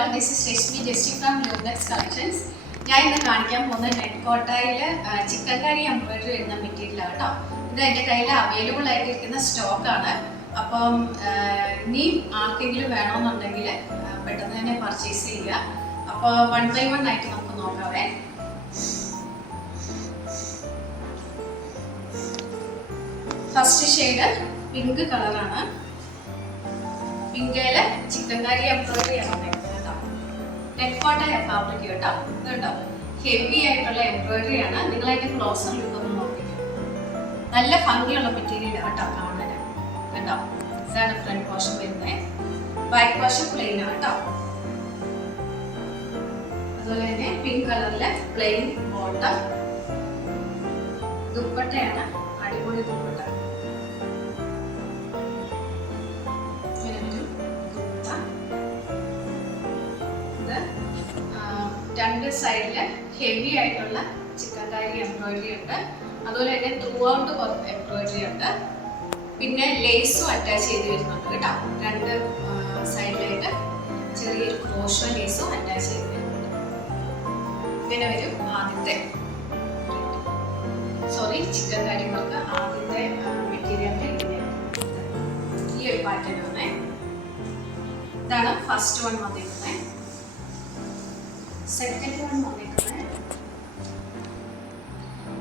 all, this is Reshmi Jesti from Lunex Collections. ഞാൻ ഇന്ന് കാണിക്കാൻ പോകുന്ന നെറ്റ് കോട്ടയിൽ ചിക്കൻ കറി എംബ്രോയിഡറി വരുന്ന മെറ്റീരിയലാണ് കേട്ടോ. ഇത് എൻ്റെ കയ്യിൽ അവൈലബിൾ ആയിട്ടിരിക്കുന്ന സ്റ്റോക്കാണ്. അപ്പം ഇനി ആർക്കെങ്കിലും വേണമെന്നുണ്ടെങ്കിൽ പെട്ടെന്ന് തന്നെ പർച്ചേസ് ചെയ്യുക. അപ്പോൾ 1 by 1 ആയിട്ട് നമുക്ക് നോക്കാവേ. ഫസ്റ്റ് ഷെയ്ഡ് പിങ്ക് കളറാണ്. പിങ്കയില് ചിക്കൻ കറി എംബ്രോയിഡറി ആണ് കേട്ടോ. നെറ്റ് കോട്ട ഫാബ്രിക് കേട്ടോ. ഇതുണ്ടോ, ഹെവി ആയിട്ടുള്ള എംബ്രോയിഡറി ആണ്. നിങ്ങൾ അതിന്റെ ക്ലോസർ ലുക്ക് ഒന്ന് നോക്കിക്കോ. നല്ല ഭംഗിയുള്ള മെറ്റീരിയൽ കേട്ടോ കാണാൻ. കേട്ടോ, ഇതാണ് ഫ്രണ്ട് പോർഷൻ വരുന്നത്. ബാക്ക് പോർഷൻ പ്ലെയിൻ ആണ് കേട്ടോ. അതുപോലെ തന്നെ പിങ്ക് കളറിലെ പ്ലെയിൻ ബോട്ടം. ദുപ്പട്ടയാണ്, അടിപൊളി ദുപ്പട്ട. രണ്ട് സൈഡില് ഹെവി ആയിട്ടുള്ള ചിക്കൻ കറി എംബ്രോയിഡറി ഉണ്ട്. അതുപോലെ തന്നെ ത്രൂ ഔട്ട് എംബ്രോയിഡറി ഉണ്ട്. പിന്നെ ലേസും അറ്റാച്ച് ചെയ്ത് വരുന്നുണ്ട് കേട്ടോ. രണ്ട് സൈഡിലായിട്ട് ചെറിയൊരു ക്രോഷോ ലേസും അറ്റാച്ച് ചെയ്ത് വരുന്നുണ്ട്. ഇങ്ങനെ വരും ആദ്യത്തെ ചിക്കൻ കറികൾക്ക് ആദ്യത്തെ മെറ്റീരിയൽ ഈ ഒരു പാറ്റേൺ വന്നേ. ഇതാണ് ഫസ്റ്റ് വൺ വന്നിരിക്കുന്നത്.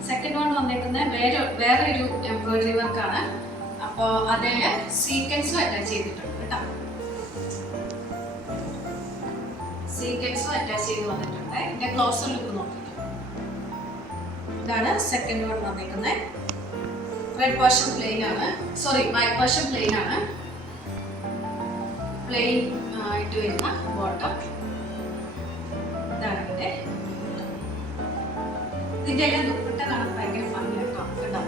സെക്കൻഡ് വൺ വന്നേക്കുന്നത് വേറെ ഒരു എംബ്രോയിഡറി വർക്കാണ്. അപ്പോൾ അതിൽ സീക്വൻസും അറ്റാച്ച് ചെയ്തിട്ടുണ്ട് കേട്ടോ. സീക്വൻസും അറ്റാച്ച് ചെയ്ത് വന്നിട്ടുണ്ട്. ഇതിന്റെ ക്ലോസർ ലുക്ക് നോക്കിയിട്ട് ഇതാണ് സെക്കൻഡ് വൺ വന്നേക്കുന്നത്. റെഡ് പോർഷൻ പ്ലെയിൻ ആണ്, വൈറ്റ് പോർഷൻ പ്ലെയിൻ ആണ്. പ്ലെയിൻ ആയിട്ട് വരുന്ന ബോട്ടം. ഇതിന്റെ എല്ലാം ദുപ്പട്ട കാണാൻ ഭയങ്കര ഭംഗിയാട്ടോ കേട്ടോ.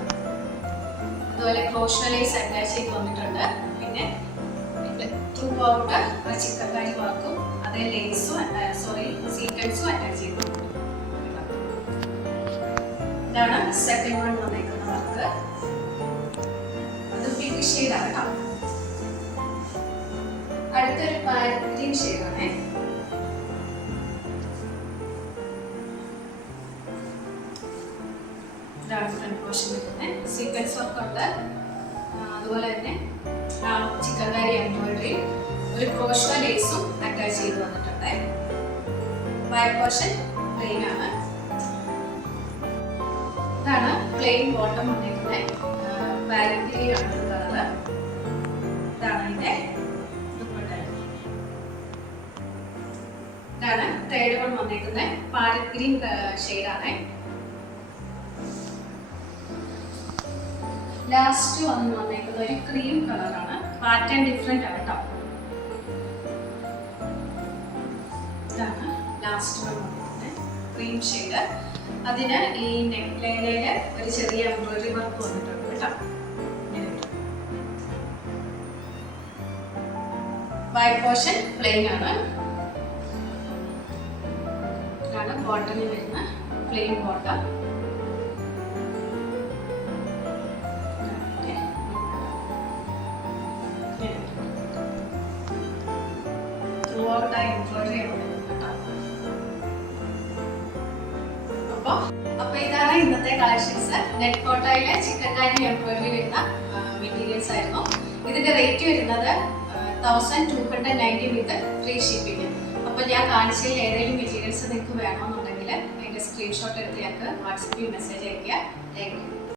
അതുപോലെ ക്രോഷോ ലേസ് അറ്റാച്ച് ചെയ്ത് വന്നിട്ടുണ്ട്. പിന്നെ ത്രൂ ഔട്ട് ചിക്കൻ കറി വർക്കും അതേ ലേസും സീക്വൻസും അറ്റാച്ച് ചെയ്ത് വന്നിട്ടുണ്ട്. ഇതാണ് സെക്കൻഡ് വൺ വന്നേക്കുന്ന വർക്ക്. അത് പിങ്ക് ഷെയ്ഡാണ് കേട്ടോ. അടുത്തൊരു പാരറ്റ് ഗ്രീൻ ഷെയ്ഡാണേ. ഫ്രണ്ട് പോർഷൻ വരുന്നത് സീക്വൻസ് വർക്ക് ഉണ്ട്. അതുപോലെ തന്നെ ചിക്കൻ കറി എംബ്രോയിഡറി ഒരു ക്രോഷോ ലേസും അറ്റാച്ച് ചെയ്ത് വന്നിട്ടുണ്ട്. ബാക്ക് പോർഷൻ പ്ലെയിൻ ആണ്. ഇതാണ് പ്ലെയിൻ ബോട്ടം വന്നിരിക്കുന്നത്. പാരറ്റ് ഗ്രീൻ ആണ് കളറ്. ഇതാണ് അതിന്റെ ദുപ്പട്ട. ഇതാണ് തേർഡ് വൺ വന്നിരിക്കുന്നത്. പാരറ്റ് ഗ്രീൻ ഷെയ്ഡാണ്. ലാസ്റ്റ് വന്നേക്കുന്നത് ഒരു ക്രീം കളറാണ്. പാറ്റേൺ ഡിഫറെന്റ് ആണ് കേട്ടോ. ഇതാണ് ലാസ്റ്റ് വന്നേക്കുന്നത് ക്രീം ഷെയ്ഡ്. അതിന് ഈ നെക്ക് ലൈനില് ഒരു ചെറിയ എംബ്രോയിഡറി വർക്ക് വന്നിട്ടുണ്ട് കേട്ടോ. ബാക്ക് പോർഷൻ പ്ലെയിൻ ആണ്. ഇതാണ് ബോട്ടമിൽ വരുന്ന പ്ലെയിൻ ബോട്ടം. അപ്പൊ ഇതാണ് ഇന്നത്തെ കളക്ഷൻസ്. നെറ്റ് കോട്ടയിലെ ചിക്കൻ കറി എംബ്രോയിഡറി വരുന്ന മെറ്റീരിയൽസ് ആയിരുന്നു. ഇതിന്റെ റേറ്റ് വരുന്നത് 1290 വിത്ത് ഫ്രീ ഷിപ്പിംഗ്. അപ്പൊ ഞാൻ കാണിച്ചതിൽ ഏതെങ്കിലും മെറ്റീരിയൽസ് നിങ്ങൾക്ക് വേണമെന്നുണ്ടെങ്കിൽ അതിന്റെ സ്ക്രീൻഷോട്ട് എടുത്ത് ഞങ്ങൾക്ക് വാട്സപ്പിൽ മെസ്സേജ് അയക്കുക. Thank you.